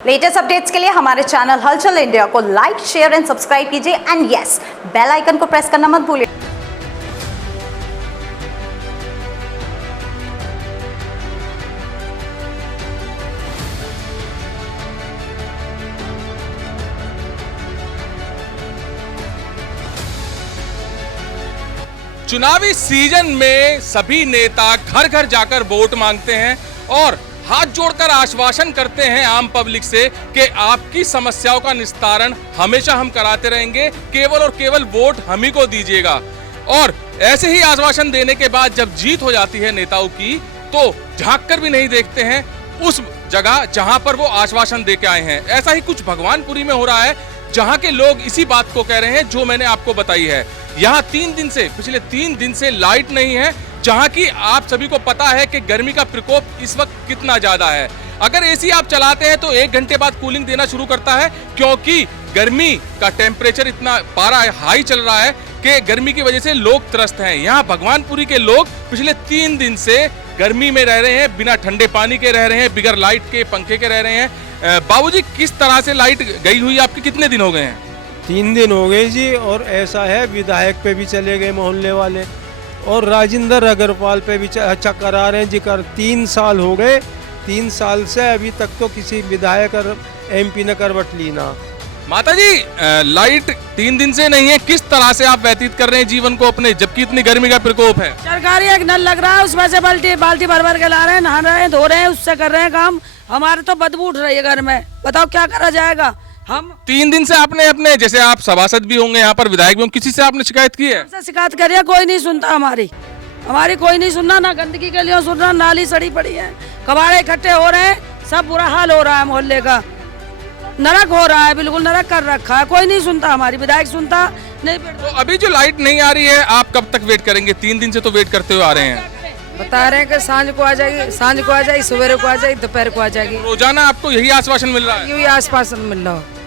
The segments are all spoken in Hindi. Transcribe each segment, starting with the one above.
लेटेस्ट अपडेट्स के लिए हमारे चैनल हलचल इंडिया को लाइक, शेयर एंड सब्सक्राइब कीजिए एंड यस, बेल आइकन को प्रेस करना मत भूलिए। चुनावी सीजन में सभी नेता घर घर जाकर वोट मांगते हैं और हाथ जोड़कर आश्वासन करते हैं आम पब्लिक से कि आपकी समस्याओं का निस्तारण हमेशा हम कराते रहेंगे, केवल और केवल वोट हम ही को दीजिएगा। और ऐसे ही आश्वासन देने के बाद जब जीत हो जाती है नेताओं की तो झांक कर भी नहीं देखते हैं उस जगह जहां पर वो आश्वासन दे के आए हैं। ऐसा ही कुछ भगवानपुरी में हो रहा है, जहां के लोग इसी बात को कह रहे हैं जो मैंने आपको बताई है। यहाँ पिछले 3 दिन से लाइट नहीं है, जहां की आप सभी को पता है कि गर्मी का प्रकोप इस वक्त कितना ज्यादा है। अगर एसी आप चलाते हैं तो 1 घंटे बाद कूलिंग देना शुरू करता है, क्योंकि गर्मी का टेम्परेचर इतना पारा हाई चल रहा है कि गर्मी की वजह से लोग त्रस्त हैं। यहाँ भगवानपुरी के लोग पिछले 3 दिन से गर्मी में रह रहे हैं, बिना ठंडे पानी के रह रहे हैं, बिगर लाइट के, पंखे के रह रहे हैं। बाबूजी, किस तरह से लाइट गई हुई आपकी, कितने दिन हो गए हैं? 3 दिन हो गए जी। और ऐसा है, विधायक पे भी चले गए मोहल्ले वाले, और राजेंद्र अग्रवाल पे भी चक्कर आ रहे हैं जी। 3 साल हो गए, 3 साल से अभी तक तो किसी विधायक और MP ने करवट ली ना। माता जी, लाइट 3 दिन से नहीं है, किस तरह से आप व्यतीत कर रहे हैं जीवन को अपने, जबकि इतनी गर्मी का प्रकोप है? सरकारी एक नल लग रहा है, उसमें से बाल्टी भर भर के ला रहे हैं, नहा रहे हैं, धो रहे हैं, उससे कर रहे हैं काम। हमारे तो बदबू उठ रही है घर में, बताओ क्या करा जाएगा। हम 3 दिन से आपने अपने, जैसे आप सभासद भी होंगे यहाँ पर, विधायक भी होंगे, किसी से आपने शिकायत की है? हमसे शिकायत करिए, कोई नहीं सुनता हमारी कोई नहीं सुनना। ना गंदगी के लिए सुन रहा, नाली सड़ी पड़ी है, कबाड़े इकट्ठे हो रहे हैं, सब बुरा हाल हो रहा है, मोहल्ले का नरक हो रहा है, बिल्कुल नरक कर रखा है। कोई नहीं सुनता, हमारी विधायक सुनता नहीं। तो अभी जो लाइट नहीं आ रही है, आप कब तक वेट करेंगे? 3 दिन से तो वेट करते हुए आ रहे हैं। बता रहे हैं कि सांझ को आ जाएगी, सवेरे को आ जाएगी, दोपहर को आ जाएगी। रोजाना आपको यही आश्वासन मिल रहा है? यही आश्वासन मिल रहा है।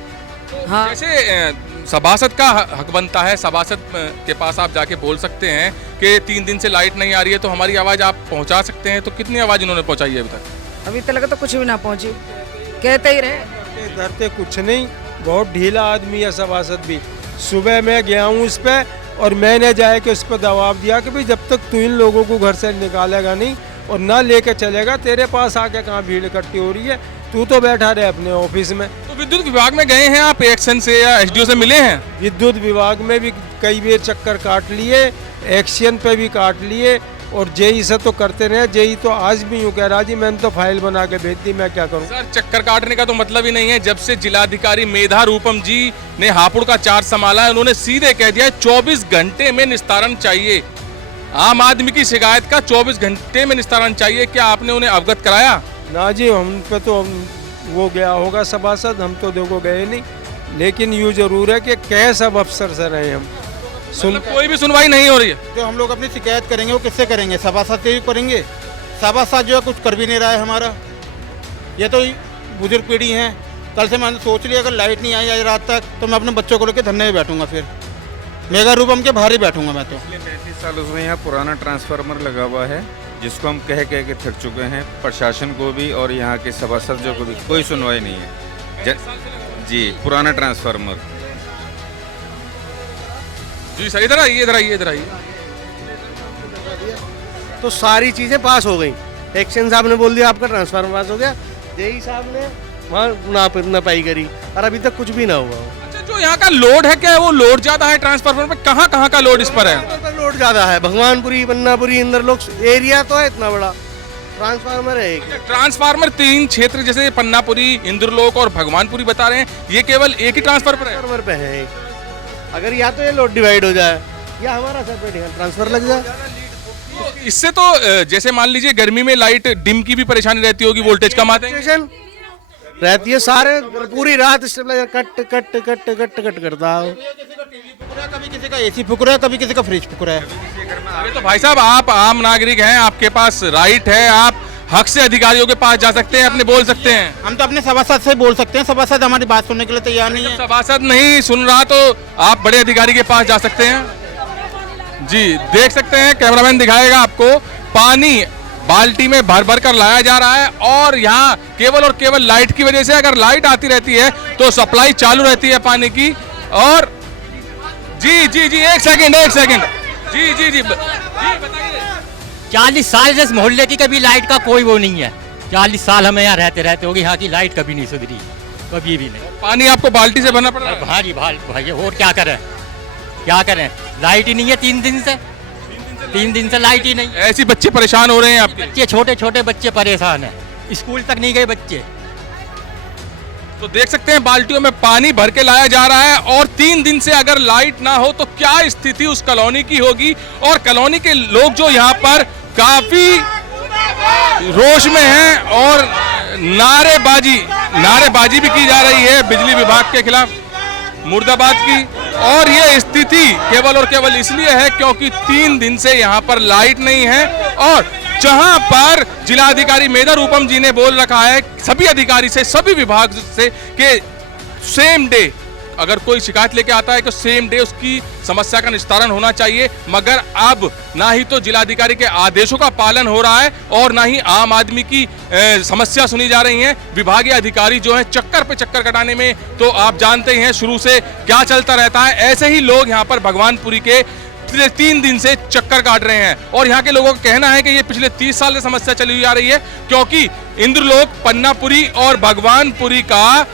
हाँ। जैसे सभासद का हक बनता है, सभासद के पास आप जाके बोल सकते हैं कि 3 दिन से लाइट नहीं आ रही है, तो हमारी आवाज आप पहुंचा सकते हैं। तो कितनी आवाज इन्होंने पहुंचाई है अभी तक? अभी तक तो कुछ भी ना पहुंची, कहते ही रहे, डरते कुछ नहीं। बहुत ढीला आदमी है सभासद भी। सुबह मैं गया हूँ उस पर, और मैंने जाके उस पर दबाव दिया कि भाई जब तक तू इन लोगों को घर से निकालेगा नहीं और ना लेके चलेगा, तेरे पास आके कहाँ भीड़ इकट्ठी हो रही है, तू तो बैठा रहे अपने ऑफिस में। तो विद्युत विभाग में गए हैं आप, एक्शन से या SDO से मिले हैं? विद्युत विभाग में भी कई बार चक्कर काट लिए, एक्शन पे भी काट लिए, और JE से तो करते रहे। JE तो आज भी यूँ कह रहा जी मैंने तो फाइल बना के भेज दी, मैं क्या करूँ। सर, चक्कर काटने का तो मतलब ही नहीं है। जब से जिलाधिकारी मेधा रूपम जी ने हापुड़ का चार्ज संभाला है, उन्होंने सीधे कह दिया 24 घंटे में निस्तारण चाहिए। आम आदमी की शिकायत का 24 घंटे में निस्तारण चाहिए। क्या आपने उन्हें अवगत कराया? ना जी, हम पे तो वो गया होगा सभासद, हम तो देखो गए नहीं। लेकिन यूँ जरूर है कि कैसे सब अफसर से रहे हम कोई भी सुनवाई नहीं हो रही है। जो हम लोग अपनी शिकायत करेंगे वो किससे करेंगे? सभासद से ही करेंगे। सभासद जो है कुछ कर भी नहीं रहा है हमारा। ये तो बुजुर्ग पीढ़ी है। कल से मैंने सोच लिया अगर लाइट नहीं आई आज रात तक तो मैं अपने बच्चों को लेकर धरने में बैठूंगा, फिर मेगा रूपम के बाहर ही बैठूंगा मैं तो। 35 सालों से यहाँ पुराना ट्रांसफार्मर लगा हुआ है, जिसको हम कह के थक चुके हैं। प्रशासन को भी और यहाँ के सभासदों को भी कोई सुनवाई नहीं है। जी, पुराना ट्रांसफार्मर। जी सर, इधर आइए, इधर आइए, इधर आइए। तो सारी चीजें पास हो गई। एक्शन साहब ने बोल दिया आपका ट्रांसफार्मर पास हो गया, JE साहब ने वहाँ ना पाई करी, और अभी तक कुछ भी ना हुआ। अच्छा, जो यहाँ का लोड है, क्या वो लोड ज्यादा है ट्रांसफार्मर पे? कहाँ का लोड इस पर है? लोड ज्यादा है, भगवानपुरी, पन्नापुरी, इंद्रलोक एरिया तो है इतना बड़ा, ट्रांसफार्मर है एक। ट्रांसफार्मर 3 क्षेत्र जैसे पन्नापुरी, इंद्रलोक और भगवानपुरी बता रहे हैं, ये केवल एक ही ट्रांसफार्मर पे है। अगर या तो ये लोड डिवाइड हो जाए या हमारा सेपरेट ट्रांसफर लग जाए, तो इससे तो जैसे मान लीजिए गर्मी में लाइट डिम की भी परेशानी रहती होगी, वोल्टेज कम आते हैं रहती है, सारे पूरी रात स्टेबलाइजर कट करता है। कभी किसी का AC फूक रहा है, कभी किसी का फ्रिज फूक रहा है। अरे तो भाई साहब, आप आम नागरिक हैं, आपके पास राइट है, आप हक से अधिकारियों के पास जा सकते हैं, अपने बोल सकते हैं। हम तो अपने सभासद से बोल सकते हैं, सभासद हमारी बात सुनने के लिए तैयार नहीं है। सभासद नहीं सुन रहा तो आप बड़े अधिकारी के पास जा सकते हैं। जी, देख सकते हैं, कैमरामैन दिखाएगा आपको। पानी बाल्टी में भर भर कर लाया जा रहा है और यहाँ केवल और केवल लाइट की वजह से, अगर लाइट आती रहती है तो सप्लाई चालू रहती है पानी की। और जी जी जी एक सेकंड जी जी जी बताइए। 40 साल से इस मोहल्ले की कभी लाइट का कोई वो नहीं है। 40 साल हमें यहाँ रहते होगी, यहाँ की लाइट कभी नहीं सुधरी, कभी भी नहीं। पानी आपको बाल्टी से भरना पड़ रहा है? भारी भाई और क्या करें, लाइट ही नहीं है 3 दिन से, 3 दिन से लाइट ही नहीं। ऐसी बच्चे परेशान हो रहे हैं आपके? बच्चे छोटे बच्चे परेशान हैं, स्कूल तक नहीं गए बच्चे। तो देख सकते हैं बाल्टियों में पानी भर के लाया जा रहा है और 3 दिन से अगर लाइट ना हो तो क्या स्थिति उस कॉलोनी की होगी। और कॉलोनी के लोग जो यहाँ पर काफी रोष में हैं और नारेबाजी भी की जा रही है बिजली विभाग के खिलाफ, मुर्दाबाद की। और ये स्थिति केवल और केवल इसलिए है क्योंकि 3 दिन से यहाँ पर लाइट नहीं है। और जहां पर जिलाधिकारी मेधा रूपम जी ने बोल रखा है सभी अधिकारी से, सभी विभाग से कि सेम डे अगर कोई शिकायत लेके आता है तो सेम डे उसकी समस्या का निस्तारण होना चाहिए, मगर अब ना ही तो जिलाधिकारी के आदेशों का पालन हो रहा है और ना ही आम आदमी की समस्या सुनी जा रही है। विभागीय अधिकारी जो है चक्कर पे चक्कर कटाने में, तो आप जानते हैं शुरू से क्या चलता रहता है। ऐसे ही लोग यहाँ पर भगवानपुरी के 3 दिन से चक्कर काट रहे हैं और यहाँ के लोगों का कहना है कि ये पिछले 30 साल से समस्या चली हुई आ रही है, क्योंकि इंद्रलोक, पन्नापुरी और भगवानपुरी का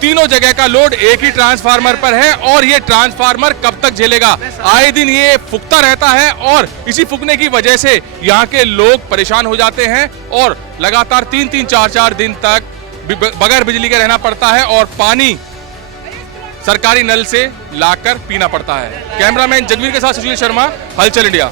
तीनों जगह का लोड एक ही ट्रांसफार्मर पर है और ये ट्रांसफार्मर कब तक झेलेगा। आए दिन ये फूकता रहता है और इसी फूकने की वजह से यहाँ के लोग परेशान हो जाते हैं और लगातार 3-3, 4-4 दिन तक बगैर बिजली के रहना पड़ता है और पानी सरकारी नल से लाकर पीना पड़ता है। कैमरामैन जगवीर के साथ सुशील शर्मा, हलचल इंडिया।